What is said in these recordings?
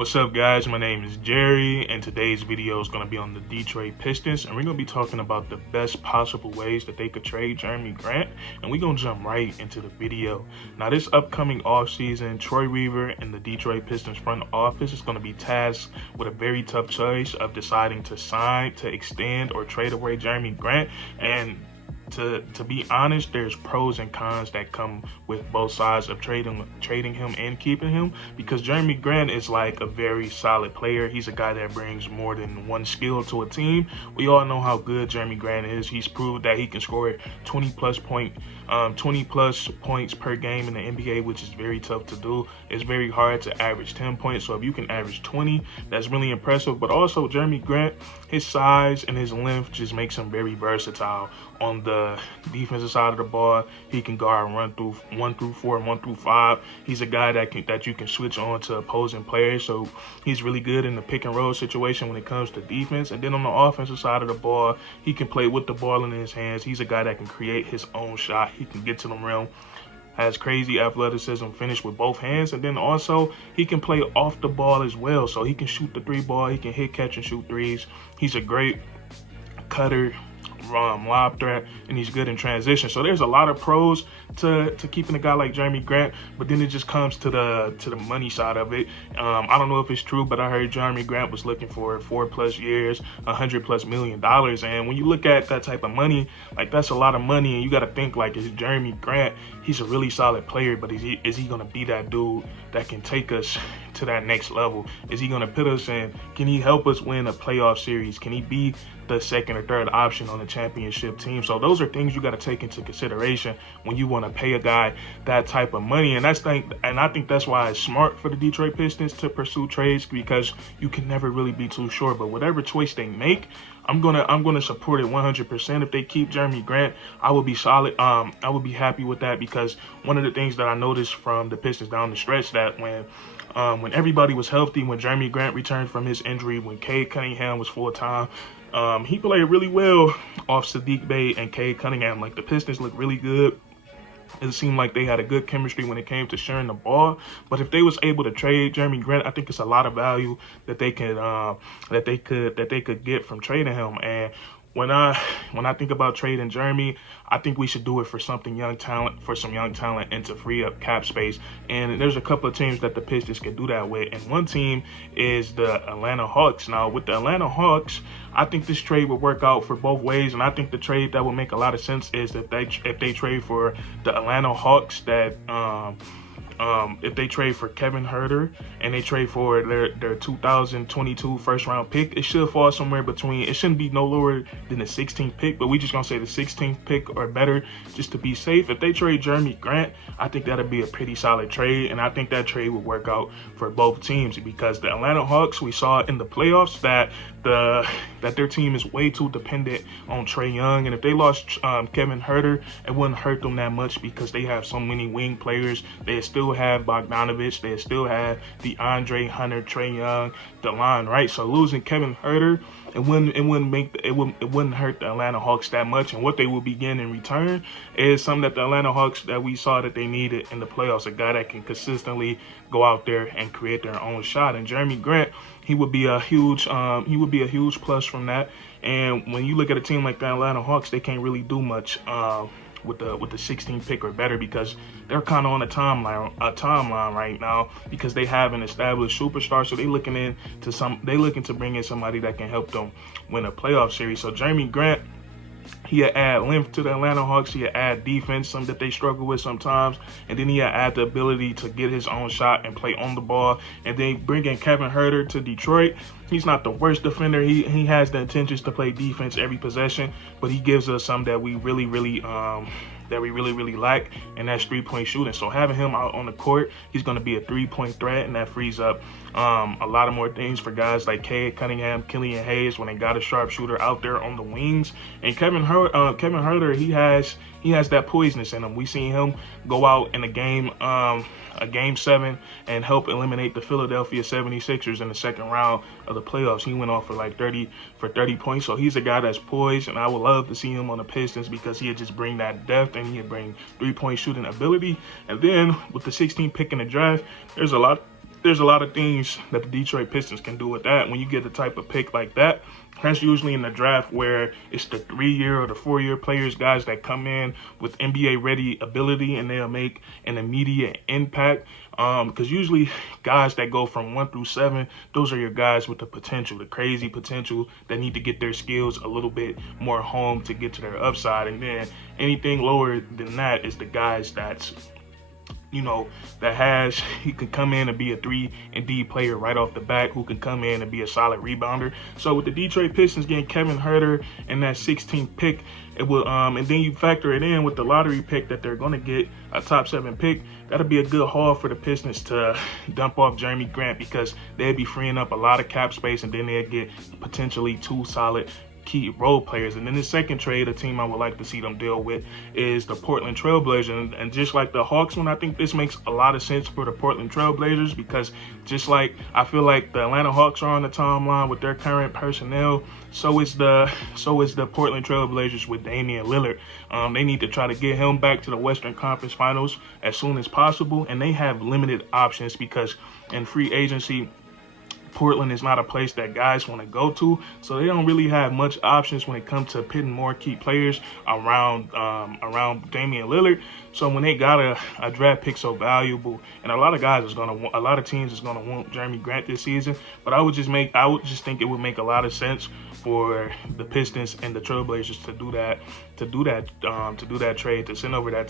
What's up, guys? My name is Jerry, and today's video is going to be on the Detroit Pistons, and we're going to be talking about the best possible ways that they could trade Jerami Grant, and we're going to jump right into the video. Now, this upcoming offseason, Troy Weaver and the Detroit Pistons front office is going to be tasked with a very tough choice of deciding to sign, to extend, or trade away Jerami Grant. And to be honest, there's pros and cons that come with both sides of trading him and keeping him, because Jerami Grant is like a very solid player. He's a guy that brings more than one skill to a team. We all know how good Jerami Grant is. He's proved that he can score 20 plus points per game in the NBA, which is very tough to do. It's very hard to average 10 points. So if you can average 20, that's really impressive. But also Jerami Grant, his size and his length just makes him very versatile. On the defensive side of the ball, he can guard run through 1 through 4 and 1 through 5. He's a guy that you can switch on to opposing players. So he's really good in the pick and roll situation when it comes to defense. And then on the offensive side of the ball, he can play with the ball in his hands. He's a guy that can create his own shot. He can get to the rim, has crazy athleticism, finish with both hands, and then also he can play off the ball as well. So he can shoot the three ball, he can hit, catch, and shoot threes. He's a great cutter, lob threat, and he's good in transition. So there's a lot of pros to keeping a guy like Jerami Grant, but then it just comes to the money side of it. I don't know if it's true, but I heard Jerami Grant was looking for 4+ years, $100+ million. And when you look at that type of money, like, that's a lot of money, and you got to think, like, is Jerami Grant, he's a really solid player, but is he gonna be that dude that can take us to that next level? Is he gonna put us in? Can he help us win a playoff series? Can he be the second or third option on the championship team? So those are things you got to take into consideration when you want to pay a guy that type of money. And I think that's why it's smart for the Detroit Pistons to pursue trades, because you can never really be too sure. But whatever choice they make, I'm gonna support it 100%. If they keep Jerami Grant, I will be solid. I will be happy with that, because one of the things that I noticed from the Pistons down the stretch, that when everybody was healthy, when Jerami Grant returned from his injury, when Cade Cunningham was full-time, he played really well off Saddiq Bey and Cade Cunningham. Like, the Pistons looked really good. It seemed like they had a good chemistry when it came to sharing the ball. But if they was able to trade Jerami Grant, I think it's a lot of value that they could get from trading him. And when I think about trading Jerami, I think we should do it for some young talent, and to free up cap space. And there's a couple of teams that the Pistons can do that with, and one team is the Atlanta Hawks. Now, with the Atlanta Hawks, I think this trade would work out for both ways, and I think the trade that would make a lot of sense is if they trade for the Atlanta Hawks, that if they trade for Kevin Huerter and they trade for their 2022 first-round pick, it should fall somewhere between, it shouldn't be no lower than the 16th pick, but we just gonna say the 16th pick or better, just to be safe. If they trade Jerami Grant, I think that'd be a pretty solid trade, and I think that trade would work out for both teams, because the Atlanta Hawks, we saw in the playoffs that their team is way too dependent on Trae Young, and if they lost Kevin Huerter, it wouldn't hurt them that much, because they have so many wing players. They still have Bogdanovich, they still have DeAndre Hunter, Trae Young, the line, right? So losing Kevin Huerter, it wouldn't hurt the Atlanta Hawks that much. And what they will be getting in return is something that the Atlanta Hawks, that we saw that they needed in the playoffs, a guy that can consistently go out there and create their own shot. And Jerami Grant, he would be a huge plus from that. And when you look at a team like the Atlanta Hawks, they can't really do much with the 16th pick or better, because they're kind of on a timeline right now, because they have an established superstar. So they're looking to bring in somebody that can help them win a playoff series. So Jerami Grant, he'll add length to the Atlanta Hawks. He'll add defense, something that they struggle with sometimes. And then he'll add the ability to get his own shot and play on the ball. And then bring in Kevin Huerter to Detroit. He's not the worst defender. He has the intentions to play defense every possession, but he gives us some that we really like, and that's 3-point shooting. So having him out on the court, he's going to be a 3-point threat, and that frees up a lot of more things for guys like Cade Cunningham, Killian Hayes, when they got a sharpshooter out there on the wings. And Kevin Huerter, he has that poisonous in him. We seen him go out in a game 7 and help eliminate the Philadelphia 76ers in the second round of the playoffs. He went off for like 30 points. So he's a guy that's poised, and I would love to see him on the Pistons, because he'd just bring that depth, and he'd bring 3-point shooting ability. And then with the 16th pick in the draft, there's a lot there's a lot of things that the Detroit Pistons can do with that. When you get the type of pick like that, that's usually in the draft where it's the 3-year or the 4-year players, guys that come in with NBA ready ability and they'll make an immediate impact. Because usually guys that go from 1 through 7, those are your guys with the potential, the crazy potential, that need to get their skills a little bit more home to get to their upside. And then anything lower than that is the guys that's, you know, he can come in and be a 3-and-D player right off the bat, who can come in and be a solid rebounder. So with the Detroit Pistons getting Kevin Huerter and that 16th pick, it will, and then you factor it in with the lottery pick that they're going to get a top 7 pick. That'll be a good haul for the Pistons to dump off Jerami Grant, because they'll be freeing up a lot of cap space, and then they'll get potentially 2 solid key role players. And then the second trade, a team I would like to see them deal with, is the Portland Trailblazers. And just like the Hawks one, I think this makes a lot of sense for the Portland Trailblazers, because just like I feel like the Atlanta Hawks are on the timeline with their current personnel, so is the Portland Trailblazers with Damian Lillard. They need to try to get him back to the Western Conference Finals as soon as possible, and they have limited options because in free agency, Portland is not a place that guys want to go to, so they don't really have much options when it comes to pitting more key players around Damian Lillard. So when they got a draft pick so valuable, and a lot of teams is gonna want Jerami Grant this season, but I would just think it would make a lot of sense for the Pistons and the Trailblazers to do that trade, to send over that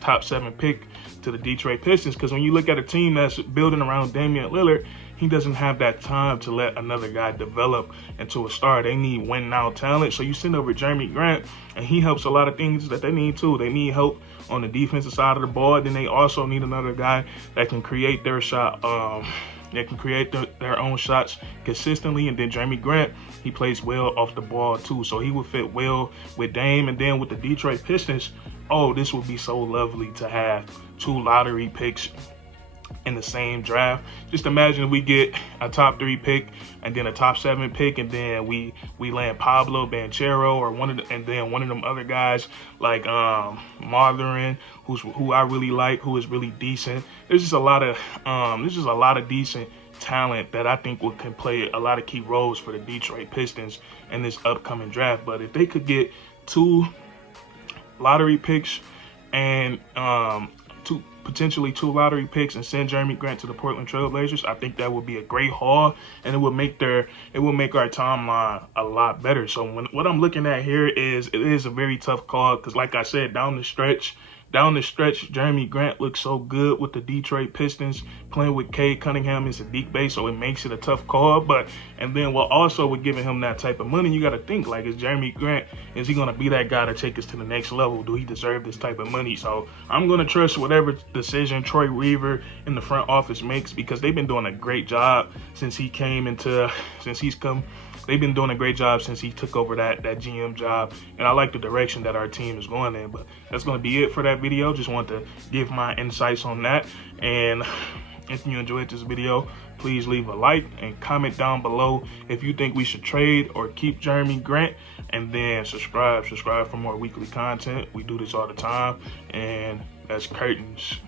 top 7 pick to the Detroit Pistons. Because when you look at a team that's building around Damian Lillard, he doesn't have that time to let another guy develop into a star. They need win now talent. So you send over Jerami Grant, and he helps a lot of things that they need too. They need help on the defensive side of the ball. Then they also need another guy that can create their shot. They can create their own shots consistently. And then Jerami Grant, he plays well off the ball too, so he would fit well with Dame. And then with the Detroit Pistons, oh, this would be so lovely to have 2 lottery picks in the same draft. Just imagine we get a top 3 pick and then a top 7 pick, and then we land Pablo Banchero or one of them other guys like Martherin, who I really like, who is really decent. There's just a lot of decent talent that I think can play a lot of key roles for the Detroit Pistons in this upcoming draft. But if they could get 2 lottery picks and potentially 2 lottery picks and send Jerami Grant to the Portland Trailblazers, I think that would be a great haul, and it will make our timeline a lot better. So what I'm looking at here is, it is a very tough call, because like I said, down the stretch, Jerami Grant looks so good with the Detroit Pistons, playing with Cade Cunningham and Sadiq Bey, so it makes it a tough call. And then with giving him that type of money, you got to think, like, is Jerami Grant, is he going to be that guy to take us to the next level? Do he deserve this type of money? So I'm going to trust whatever decision Troy Weaver in the front office makes, because they've been doing a great job since he took over that GM job, and I like the direction that our team is going in. But that's going to be it for that video. Just want to give my insights on that, and if you enjoyed this video, please leave a like and comment down below if you think we should trade or keep Jerami Grant, and then subscribe for more weekly content. We do this all the time, and that's curtains.